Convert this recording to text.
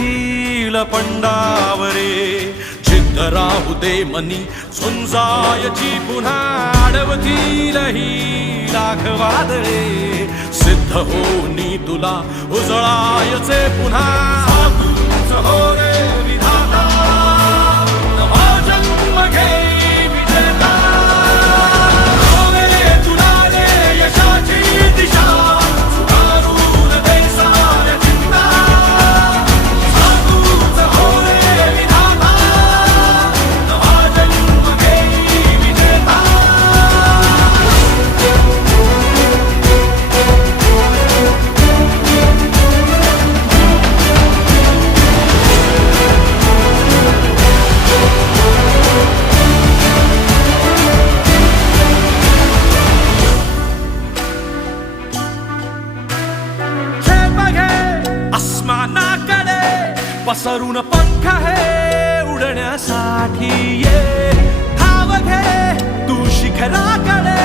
hill पंडावरे जिद्द राहू दे मनी झुंजायची पुन्हा अडवतील ही लाख वादळे सिद्ध होनी तुला उजळायचे पुन्हा साधूच हो रे विधाता नवा जन्म घे विजेता हो रे तुला रे यशाची दिशा सुधारून दे साऱ्या चिंता साधूच हो रे विधाता नवा जन्म घे विजेता आसमानाकडे पसरून पंख है उडण्यासाठी ये धाव घे तू शिखराकडे